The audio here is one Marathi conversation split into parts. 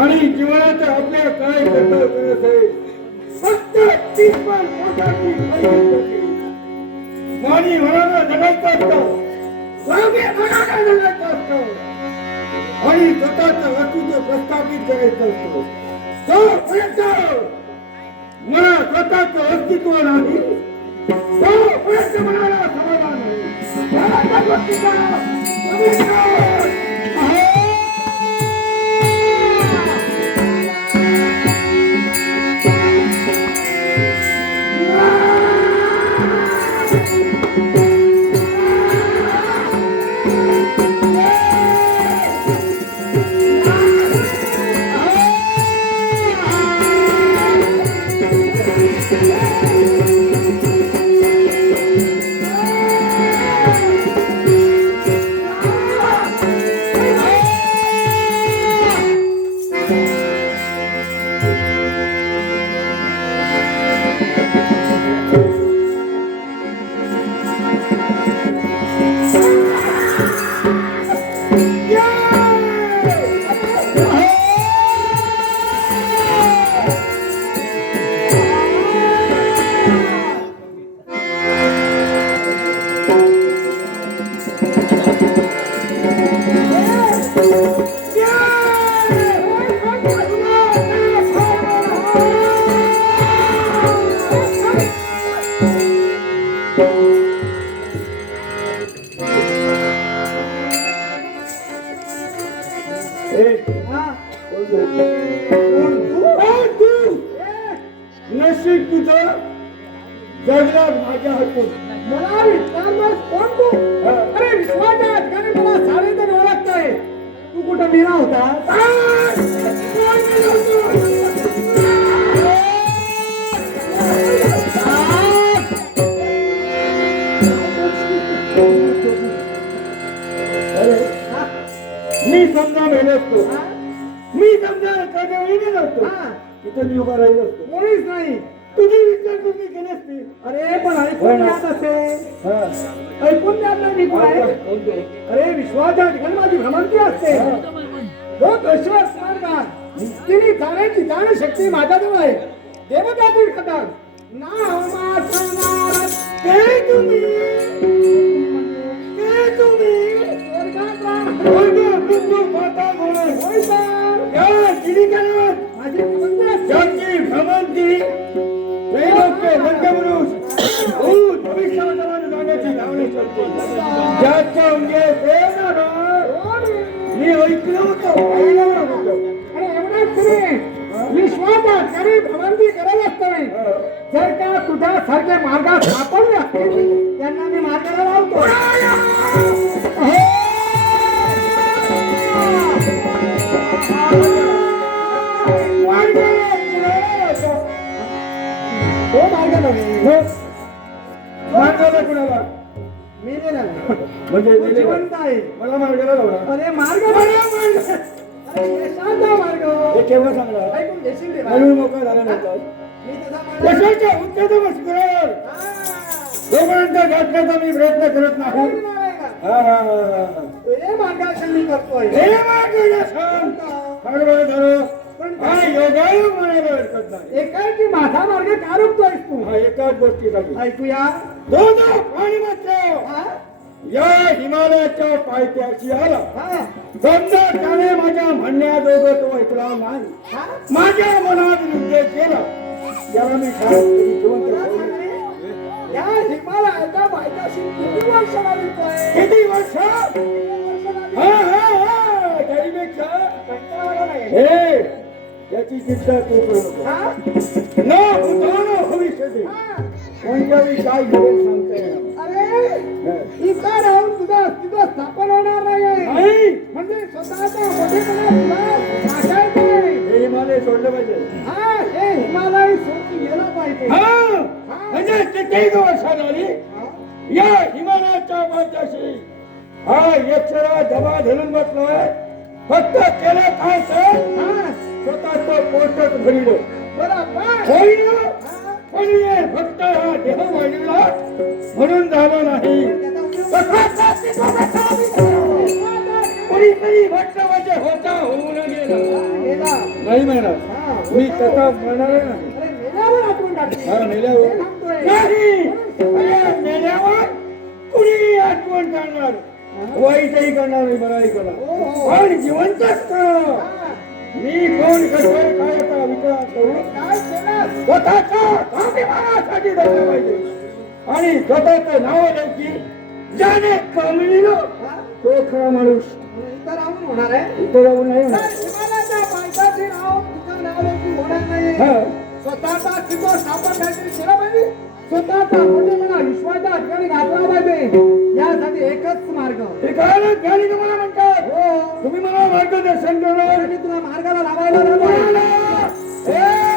आणि जीवनात आपल्या काय कर्तव्य फक्त मानी मनाला जगायचं असतं, वागे मनाला जगायचं असतं आणि स्वतःचं अस्तित्व प्रस्थापित करायचं असतं. तोपर्यंत मला स्वतःचं अस्तित्व नाही, तोपर्यंत मनाला समाधान नाही. त्या गोष्टीचा नशीब तुझं जगला माझ्या हातून. मला विचारलास कोण तू? अरे विश्वासात कारण मला सारे जण ओळखताय. तू कुठं मेला होता? मी समजा मेलो असतो, मी समजा एखाद्या वेळी गेलो असतो, तिथं मी उभा राहिलो असतो. कोणीच नाही. तुझी विचार तुम्ही केली असती. अरे पण ऐकून द्यात असे, ऐकून द्यात नाही मी कोण आहे. अरे विश्वाच्या ठिकाणी माझी भ्रमंती असते. लोक विश्वास मानतात, तिने जाण्याची जाणशक्ती माझ्याजवळ आहे. देवतातील कथा नाव माझं नारद ते तुम्ही माता म्हणून होय सर. या चिलिकात माझी भ्रमंती असते. ज्यांची भ्रमंती त्रैलोक्य लंकेपुरुष भूत भविष्यवाणी जाण्याची धावणे करते, ज्याच्या म्हणजे मी ऐकलं होतं, ऐकलं होतं. आणि एवढंच तुम्ही विश्वासात खरी भ्रमंती करत असताना जर का तुझ्यासारखे मार्गात सापडले असते त्यांना मी मार्गाला लावतो. तो मार्ग नव्हे, मार्गाला कुणाला मी गेला म्हणजे जिवंत आहे. मला मार्गाला लावला. अरे मार्ग अरे यशाचा मार्ग हे केव्हा सांगणार ऐकून घेशील रे बा. म्हणून मोकळा झाल्यानंतर मी तुझा मार्ग यशाच्या उच्चतम शिखरावर जोपर्यंत गाठण्याचा मी प्रयत्न करत नाही. हे मार्गदर्शन मी करतोय. हे मार्गदर्शन बरोबर झालं, पण काय योगायोग म्हणायला हरकत नाही. एकाची माझा मार्ग का रोखतोयस तू? हा एकाच गोष्टीसाठी ऐकूया. दोन पाणी मात्र या हिमालयाच्या पायथ्याशी आला हा समजा त्याने माझ्या म्हणण्याजोगं तो ऐकला नाही हा माझ्या मनात निश्चय केला याला मी शाळेत जिवंत तुला ठेवले. सांग रे, या हिमालयाच्या पायथ्याशी किती वर्ष लागतोय? किती वर्ष किती वर्ष लागली? हा त्याहीपेक्षा कंटाळा आला नाही. हे याची चिंता तू करू नको हा? न भूतानो भविष्यती हा. कोणत्याही काय घडेल सांगता येणार अरे इथं राहून तुझं अस्तित्व स्थापन होणार नाही नाही म्हणजे स्वतःचा मोठेपणा तुला टाकायचं नाही. हे हिमालय सोडलं पाहिजे हा हे हिमालय सोडून गेला पाहिजे. हा म्हणजे किती वर्ष झाली या हिमालयाच्या पायथ्याशी हा यक्षरा दबा धरून बसलाय फक्त केलं काय तर हा स्वतःच पोटच भरिलं बरोबर. होईल हा. पण हे फक्त हा देह वाढला म्हणून झालं नाही त्याचा उपयोग स्वतःचं अस्तित्व कोणीतरी भट्ट म्हणजे होता होऊन गेला गेला. नाही म्हणणार हा. मी तसा म्हणणार नाही अरे मेल्यावर आठवण टाकली. हा नेल्यावर हे सांगतोय. नाही अरे नेल्यावर कुणी आठवण करणार वाईटही करणार नाही बराई हो, करणार हो. पण जिवंत असतं हा. मी कोण कसं काय आता विचार करू काय केलं? स्वतःच्या स्वाभिमानासाठी जगलं पाहिजे आणि स्वतःचं नाव लवकी ज्याने कमविलं हा? तो खरा माणूस इथं राहून होणार आहे. इथं जाऊन नाही तर होणार. हिमालयाच्या पायथ्याशी राहून तुझं नाव लवकर होणार नाही. हा. स्वतःचा अस्तित्व स्थापन काहीतरी केलं पाहिजे. स्वतःचा मोठेपणा विश्वाच्या ठिकाणी घातला पाहिजे. यासाठी एकच मार्ग. हे कळलं ज्ञानी तुम्हाला म्हणतात हो. तुम्ही मला मार्गदर्शन करणार मी तुला मार्गाला लावायला लावलो. कोणाला? ए!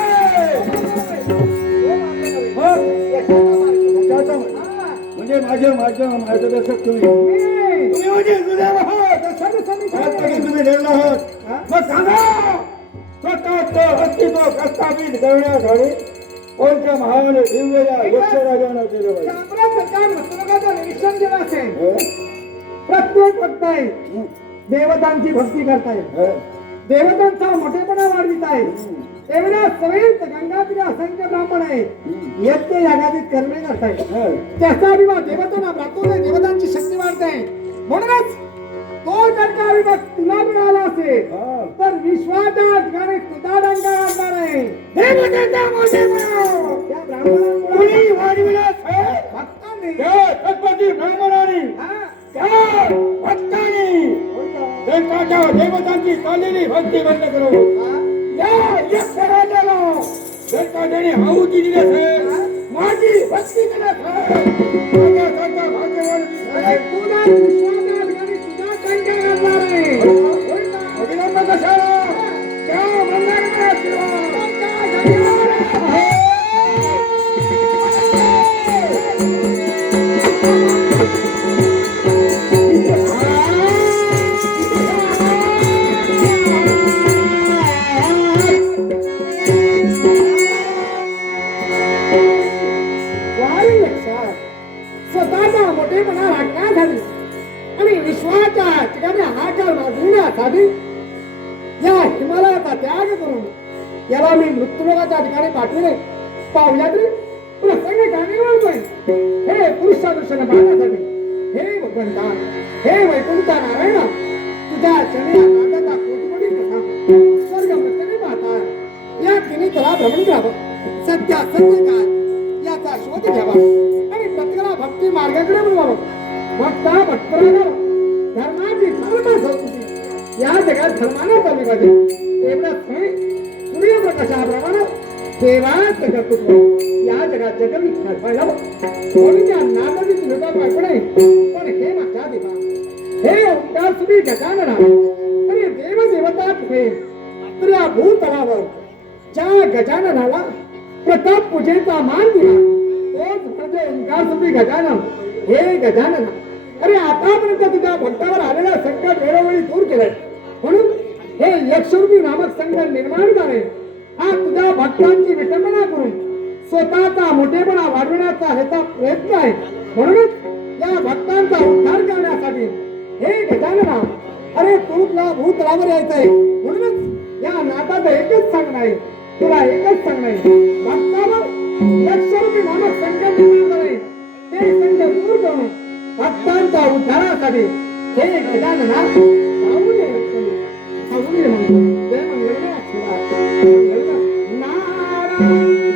हो, मार्ग नव्हे. मग? यशाचा मार्ग. त्याचा म्हण. हा. म्हणजे माझ्या मार्गदर्शक तुम्ही मी तुम्ही म्हणजे गुरुदेव आहात सर्व समिती आजपासून तुम्ही ठरला आहात हा? मग सांगा स्वतःचं अस्तित्व प्रस्थापित करण्यासाठी कोणत्या महान दिव्य या यक्षराजानं केलं पाहिजे शास्त्राच्या मस्तकाचं निरीक्षण केलं असेल. हे? प्रत्येक भक्ताई देवतांची भक्ती करताय. हे? देवतांचा मोठेपणा वाढवित आहे. एवढ्या सवेत गंगातीर असंख्य ब्राह्मण आहे. यज्ञ यागादीत कर्मे करताय. हे? त्याचा अभिमान देवतांना प्राप्त होते. देवतांची शक्ती वाढते. म्हणूनच तो जर का अभिमान तुला मिळाला असेल हा. तर विश्वाच्या ठिकाणी तुझा डंका घालणार आहे. देवतेचा मोठेपणा त्या ब्राह्मणांमुळे कुणी वाढविलाच आहे भक्तांनी त्या सत्पती ब्राह्मणांनी हा, त्या भक्तांनी बोलतो. देवताच्या देवतांची चाललेली भक्ती बंद करू हा, या यक्षराजाला जर का त्याने आहुती दिली असेल माझी भक्ती केल्यास माझ्यासारखा भाग्यवान अरे तुला विश्वाच्या ठिकाणी तुझा डंका घालणार आहे. बोलतो. अभिनंद कशाला त्या मंदिराला आशीर्वाद. वारी लक्षात स्वतःचा मोठेपणा राखण्यासाठी आणि विश्वाच्या ठिकाणी हाकार वाजविण्यासाठी या हिमालयाचा त्याग करून याला मी मृत्यूलोकाच्या ठिकाणी पाठविले. पाहुया तरी प्रसंग गाणे म्हणतोय. हे पुरुषा दृश्याने पाहण्यासाठी हे भगवंता हे वैकुंठा नारायणा तुझ्या चरणी नाटका कोटी कथा स्वर्ग मृत्यूने पाहता या तिने तुला भ्रमण करावं. सत्या सत्य काय याचा शोध घ्यावा आणि प्रत्येकाला भक्ती मार्गाकडे मिळवावं. भक्ता भक्तराला धर्माची धर्म संस्कृती या जगात धर्माने चालली पाहिजे. एवढंच नाही सूर्यप्रकाशाप्रमाणे देवाचं कर्तृत्व या जगात जगविख्यात व्हायला हवं. म्हणून या नाटाची तुलना पाठवणे पण हे माझ्या देवा हे ओंकार तुम्ही गजानना अरे देव देवता तुझे तर या भूतलावर ज्या गजाननाला प्रताप पूजेचा मान दिला तोच म्हणजे ओंकार तुम्ही गजानन. हे गजानना अरे आतापर्यंत तुझ्या भक्तावर आलेला संकट वेळोवेळी दूर केलंय. म्हणून हे यक्षरूपी नामक संकट निर्माण झाले. हा तुझ्या भक्तांची विटंबना करून स्वतःचा मोठेपणा वाढवण्याचा ह्याचा प्रयत्न आहे. म्हणूनच या भक्तांचा उद्धार करण्यासाठी हे गजानना अरे तू तुला भूतलावर यायचंय. म्हणूनच या नाटाचं एकच सांगणं आहे तुला एकच सांगणं आहे भक्तावर यक्षरूपी नामक संकट निर्माण झाले ते संकट दूर करून भक्तांच्या उद्धारासाठी हे गजानना धावून ये लक्ष्मी, धावून ये मंगल. जय मंगलमय आशीर्वाद. मंगलमय नारायण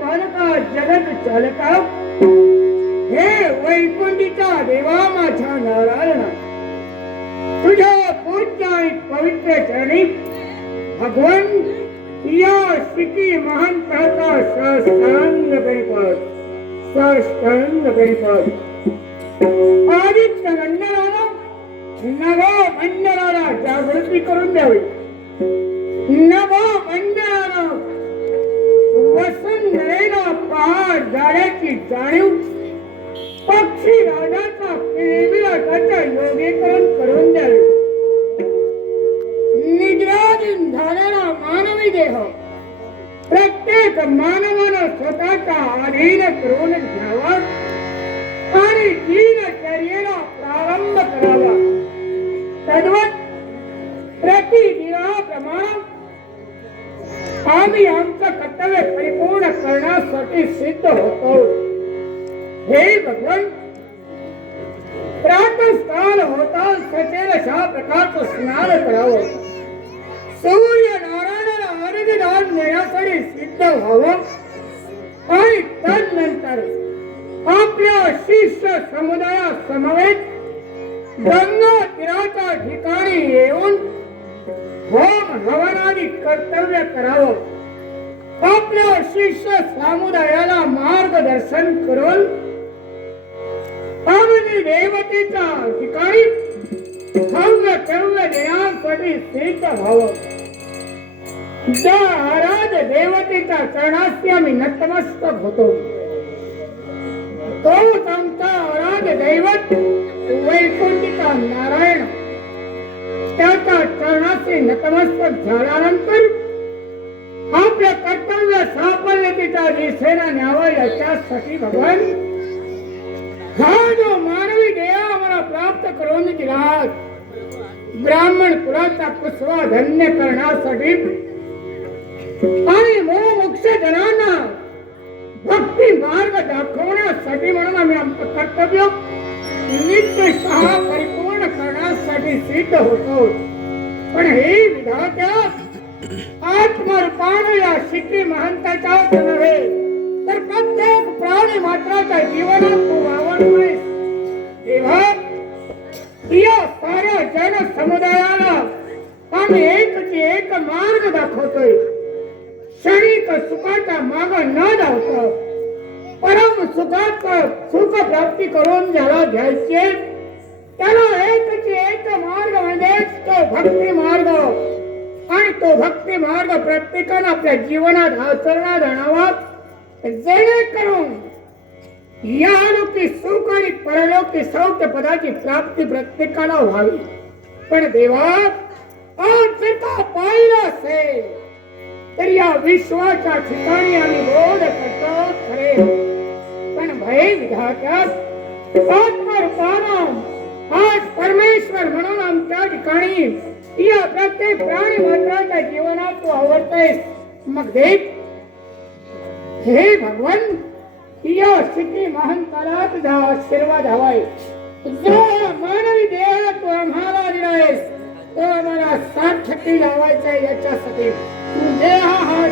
पालका जगत चालका हे वैकुंठीचा देवा माझ्या नारायणा, तुझ्या पूज्य आणि पवित्र चरणी भगवान या शिकी महंताचा साष्टांग गणपत, साष्टांग गणपत. आदित्य मंडळाला नवो मंडळाला जागृती करून द्यावी. नवो मंडळाला वसुंधरेला पहाड जाण्याची जाणीव, पक्षी राजाचा केविलाटाचा योगीकरण करून द्यावे. निद्राधीन झालेला मानवी देह प्रत्येक मानवानं स्वतःचा अधीन करून घ्यावा आणि दिनचर्येला प्रारंभ करावा. तद्वत प्रतिदिनाप्रमाणे आम्ही आमचं कर्तव्य परिपूर्ण करण्यासाठी सिद्ध होतो. हे भगवान, प्रातःकाल होता सचेल अशा प्रकारचं स्नान करावं. सूर्य नारायणाला अर्घ्यदान देण्यासाठी सिद्ध व्हावं आणि तदनंतर आपल्या शिष्य समुदाया समवेत गंगा तीराच्या ठिकाणी येऊन होम हवनादी कर्तव्य करावं. आपल्या शिष्य समुदायाला मार्गदर्शन करून अग्नी देवतेच्या ठिकाणी भव्य कर्तव्य देण्यासाठी सिद्ध व्हावं. ज्या आराध्य देवतेच्या चरणाशी आम्ही नतमस्तक होतो, तोच आमचा आराध्य दैवत वैकुंठिका नारायण. त्याच्या चरणाशी नतमस्तक झाल्यानंतर आपल्या कर्तव्य साफल्यतेच्या दिशेला न्यावं याच्यासाठी भगवान हा जो मानवी देह आम्हाला प्राप्त करून दिला, ब्राह्मण कुलाचा कुसवा धन्य करण्यासाठी आणि मोक्ष जनांना भक्ती मार्ग दाखवण्यासाठी म्हणून आम्ही आमचं कर्तव्य नित्यशः परिपूर्ण करण्यासाठी सिद्ध होतो. पण हे विधात्या, आत्मरूपानं या शिकी महंताच्याच नव्हे तर प्रत्येक प्राणी मात्राच्या जीवनात तू वावरतोय. तेव्हा या साऱ्या जन समुदायाला आम्ही एकची एक मार्ग दाखवतोय. क्षणिक सुखाचा माग न धावता परम सुखाचं सुख प्राप्ती करून ज्याला घ्यायचे त्याला एकची एक मार्ग म्हणजे तो भक्ती मार्ग. आणि तो भक्ती मार्ग प्रत्येकानं आपल्या जीवनात आचरणात आणावा, जेणेकरून यालोकी सुख आणि परलोकी सौख्य पदाची प्राप्ती प्रत्येकाला व्हावी. पण देवा, आज जर का पाहिलं असेल तर या विश्वाच्या ठिकाणी आम्ही बोध करतो खरे, पण भय विधात्यात आत्मरूपानं आज परमेश्वर म्हणून आमच्या ठिकाणी या प्रत्येक प्राणी मात्राच्या जीवनात तू आवडतेस. मग देख, हे भगवान, या शिकी महंताला तुझा आशीर्वाद हवाय. जो मानवी देह तू आम्हाला दिलायस तो आम्हाला सार्थकी लावायचा याच्यासाठी देहा हा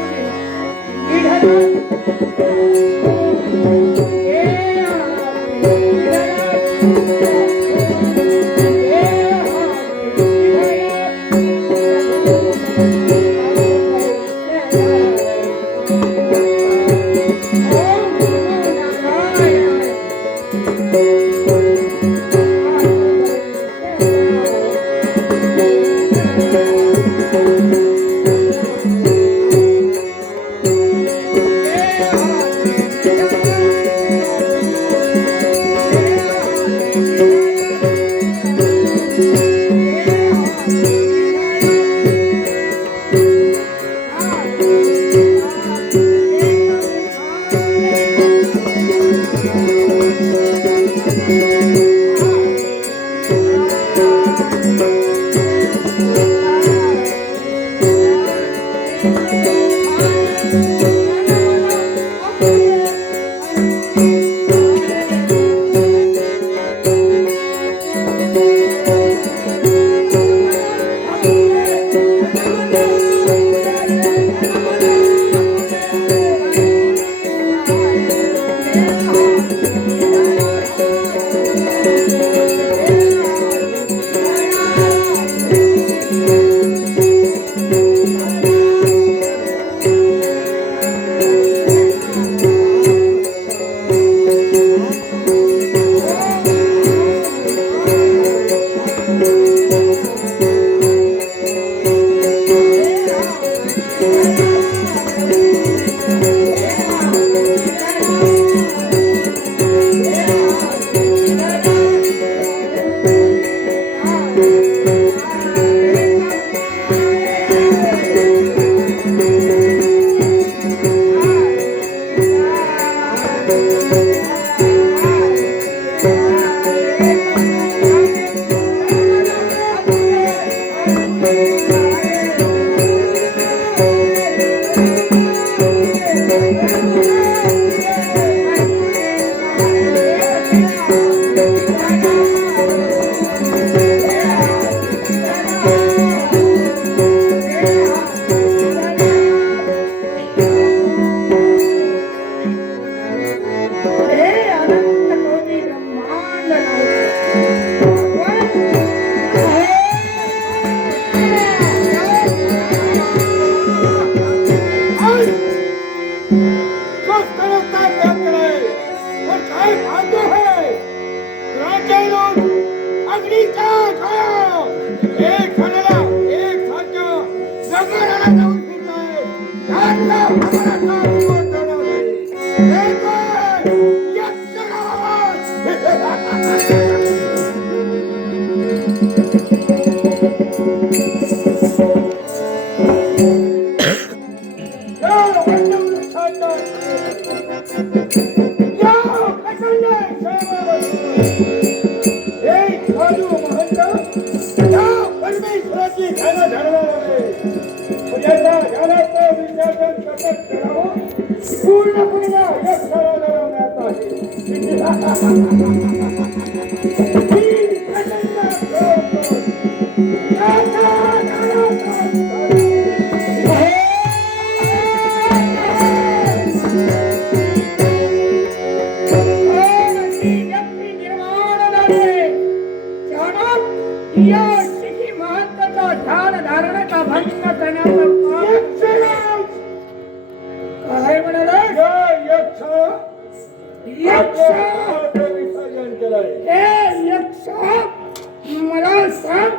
मला सांग,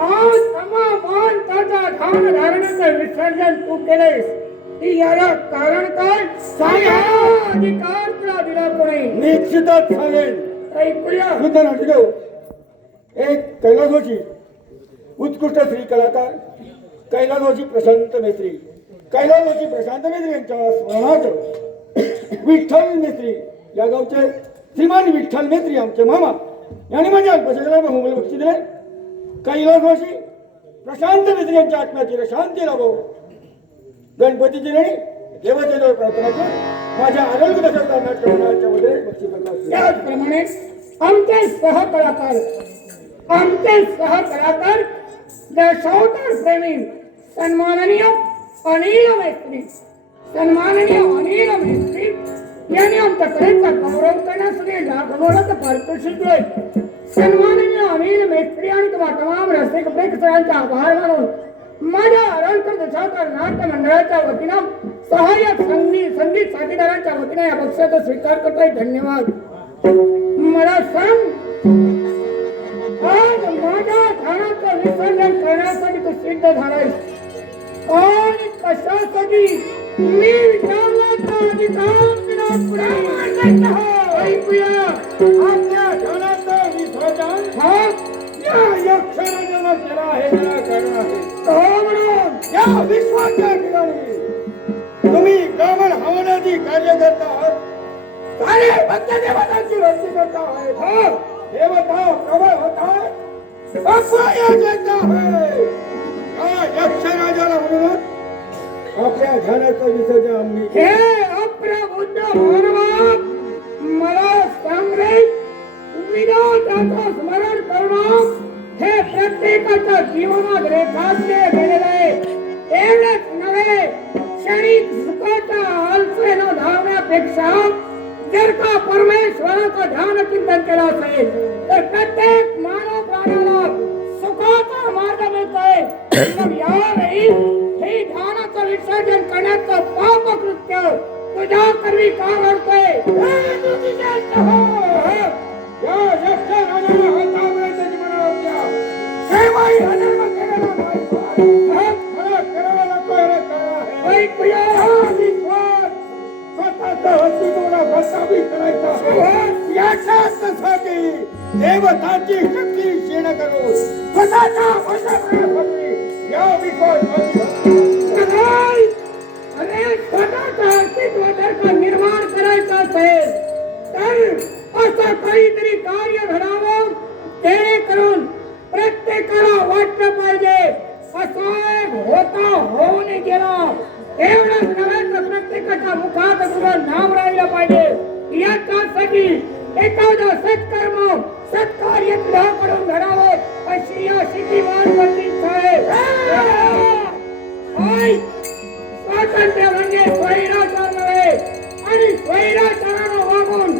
आज समामानताचा ध्यान धारणाचं विसर्जन तू केलेस, याला कारण काय? अधिकार तुला दिला कोणी? निश्चितच सांगेन. ऐकूया. एक कैलासवासी उत्कृष्ट स्त्री कलाकार कैलासवासी प्रशांत मेत्री यांच्या स्मरणार्थ विठ्ठल मेत्री या गावचे श्रीमान विठ्ठल मेत्री आमचे मामा यांनी माझ्या अल्पशेला बहुमूल्य बक्षीस दिले. कैलासवासी प्रशांत मेत्री यांच्या आत्म्याची शांती लाभो. गणपतीची नाही देवतेजवळ प्रार्थना करून माझ्या आरोग्य दशकांच्या मध्ये बक्षीस करतात. त्याचप्रमाणे आमचे सहकलाकार दशावतार प्रेमी सन्माननीय अनिल मेस्त्री यांनी आमच्या कलेचा गौरव करण्यासाठी लाखोचं पारितोषिक दिले. सन्माननीय अनिल मेस्त्री आणि तुम्हा तमाम रसिक प्रेक्षकांचा आभार मानून माझ्या आरोग्य दशावतार नाट्य मंडळाच्या वतीनं सहाय्यक संगीत साथीदारांच्या वतीने या बक्षाचा स्वीकार करतोय. धन्यवाद. मला सांग, आज माझ्या ध्यानाचं विसर्जन करण्यासाठी तू सिद्ध झालायस आणि कशासाठी? मी विचारला अधिकार दिला पुढे. ऐकूया. आपल्या ध्यानाचं विसर्जन हा या यक्षराजाला केला आहे, त्याला कारण आहे. म्हणून या विश्वाच्या ठिकाणी तुम्ही ब्राह्मण हवनादी कार्य करता आहात. सारे भक्त देवतांची भक्ती करता आहेत. देवता प्रबळ होत आहे, अपयश येत आहे. या यक्षराजाला म्हणून आपल्या ध्यानाचं विसर्जन आम्ही हे अप्रबुद्ध मानवा, मला सांग रे, विधात्याचं स्मरण करणं हे प्रत्येकाच्या जीवनात रेखाटले गेलेलं आहे. एवढंच नव्हे, क्षणिक सुखाच्या आलसेनं धावण्यापेक्षा जर का परमेश्वराचं ध्यान चिंतन केलं असेल तर प्रत्येक मानव प्राण्याला सुखाचा मार्ग मिळतोय. मग यावेळी हे ध्यानाचं विसर्जन करण्याचं पाप कृत्य तुझ्या कर्मी का घडतंय? या यक्षराजाला हाताळण्याच्या जीवनावर द्या. केव्हाही अधर्म केलेला नाही. मला करावा लागतो, याला कळलं आहे. ऐकूया. विश्वास देवासाठी देवताची शक्ती क्षीण करू स्वतःच्या वशासाठी या विश्वासाची नाही. अरे स्वतःचं अस्तित्व जर का निर्माण करायचं असेल तर असं काहीतरी कार्य घडावं जेणेकरून प्रत्येकाला वाटलं पाहिजे असं एक होता होऊन गेला. एवढंच नव्हे तर प्रत्येकाच्या मुखात तुझं नाव राहिलं पाहिजे. याच्यासाठी एखादं सत्कर्म सत्कार्य तुझ्याकडून घडावं अशी या शिटीवान गरजेचं आहे. आई, स्वातंत्र्य म्हणजे स्वैराचार नव्हे आणि स्वैराचारानं वागून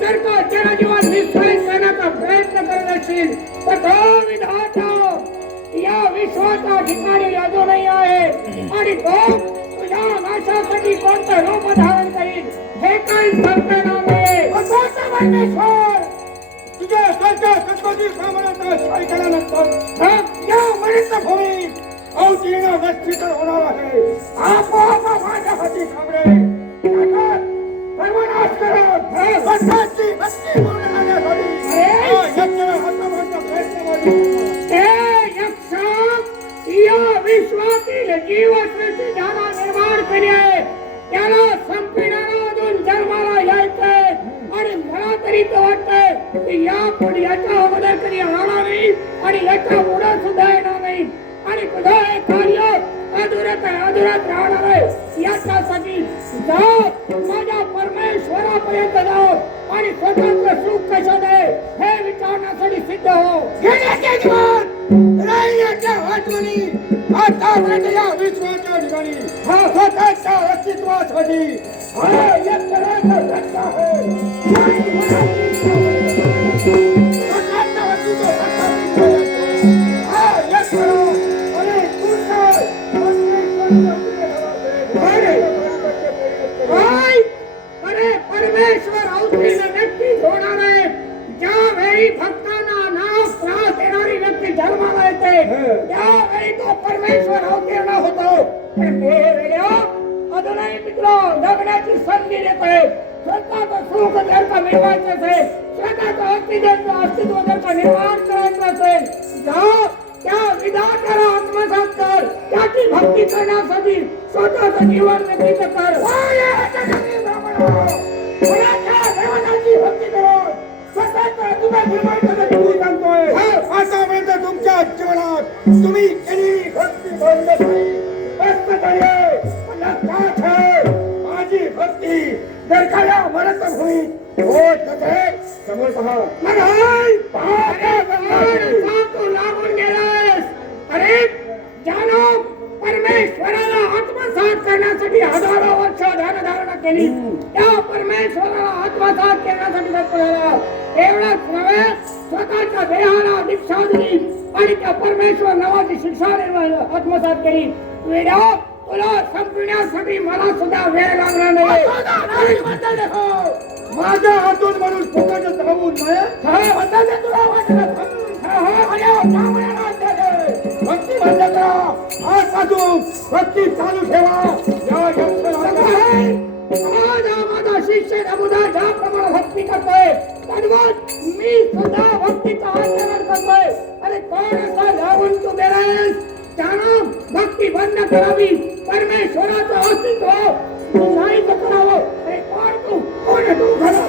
जर का जनजीवन विस्कळीत करण्याचा प्रयत्न करत असशील तर तो विधाता या विश्वाच्या ठिकाणी अजूनही आहे आणि तो तुझ्या नाशासाठी कोणतं रूप धारण करील हे काही सांगता नाही. परमेश्वर तुझ्या सारख्या सत्पती ब्राह्मणाचा शाही केल्यानंतर या मनुष्य भूमीत अवतीर्ण व्यक्ती तर होणार आहे. आपोआप माझ्या हाती थांबले सर्वनाश करत स्वतःची भक्ती पूर्ण करण्यासाठी यज्ञाला हातामागचा प्रयत्न करतो. या विश्वातील जीवसृष्टी ज्याला निर्माण केली आहे त्याला संपविणारा जन्माला यायचंय आणि मला तरी तर वाटतंय की यापुढे याच्या अगोदर कधी आला नाही आणि याच्या पुढे सुद्धा येणार नाही आणि तुझं हे कार्य अधुरत राहणार आहे. याच्यासाठी जाऊ माझ्या परमेश्वरापर्यंत जाऊ आणि स्वतःचं सुख कसं दे हे विचारण्यासाठी सिद्ध हो. घेण्याचे जीवन राहिल्याच्या आठवणी आतापर्यंत या विश्वाच्या ठिकाणी स्वतःच्या अस्तित्वासाठी स्वतःचं अरे परमेश्वर अवतीर्ण व्यक्ती होणार आहे. ज्यावेळी भक्तांना नाव त्रास देणारी व्यक्ती जन्माला येते त्यावेळी तो परमेश्वर अवतीर्ण होतो. अजूनही मित्र जगण्याची संधी देतोय. स्वतःचं सुख जर का मिळवायचं असेल स्वतःचं अस्तित्व जर का निर्माण करायचं असेल जा त्या विधात्याला आत्मसात कर. त्याची भक्ती करण्यासाठी स्वतःचं जीवन व्यतीत कर. देवताची भक्ती करो स्वतःचं तुला निर्माण करण्याची मी सांगतोय. आतापर्यंत तुमच्या जीवनात तुम्ही केलेली भक्ती बंद नाही. कष्ट झाले पण लक्षात ठेव माझी भक्ती जर का या मरत होईल होत नसेल समोर तू लागून गेलास. अरे जानो परमेश्वराला आत्मसात करण्यासाठी हजारो वर्ष ध्यानधारणा केली. त्या परमेश्वराला आत्मसात करण्यासाठी झाला. एवढंच नव्हे स्वतःच्या देहाला दीक्षा दिली आणि त्या परमेश्वर नावाची शिक्षा आत्मसात केली. वेड्या तुला संपविण्यासाठी मला सुद्धा वेळ लागला नाही. माझ्या हातून म्हणून फुकट धावून तुला वाटलं भक्ती बंद करा. आजपासून भक्ती चालू ठेवा. माझा शिष्य नमुना ज्याप्रमाणे भक्ती करतोय तद्वत मी सुद्धा भक्तीचं आचरण करतोय. अरे कोण असा धावून तू गेलास त्यानं भक्ती बंद करावी. परमेश्वराचं अस्तित्व नाही करावं. अरे कोण तू घरा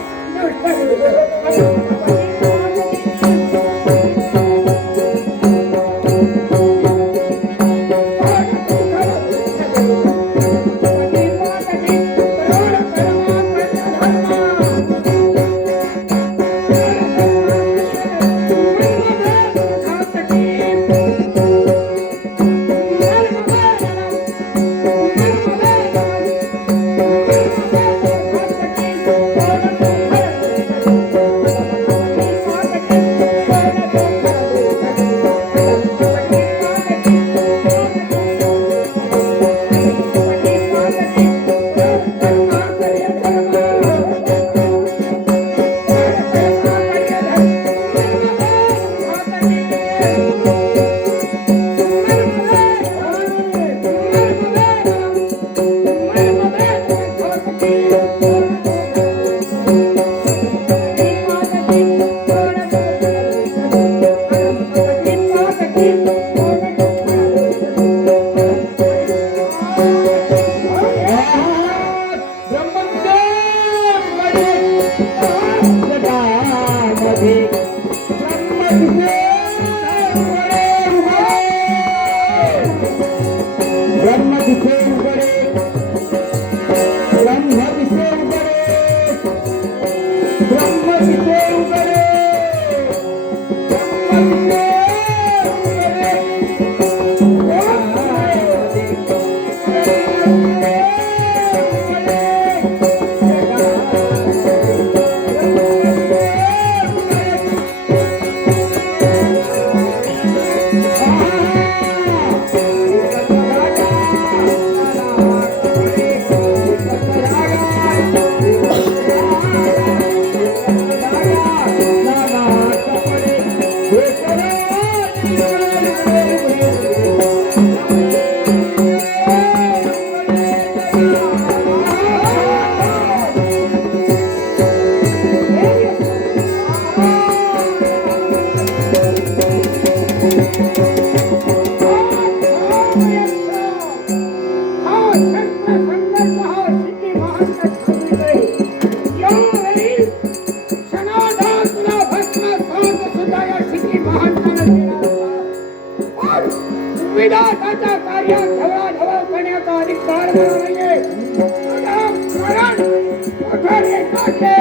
अरे काके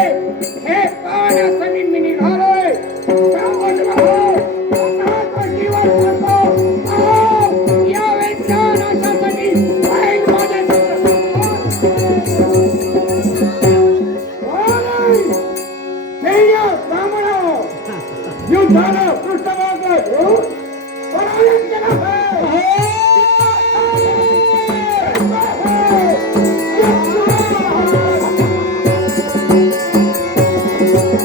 हे पाण्यासाठी मी निघालोय सावध राहो स्वतःचं जीवन करतो अहो या वैज्ञानासाठी ऐन माझे युद्धाला पृष्ठभाग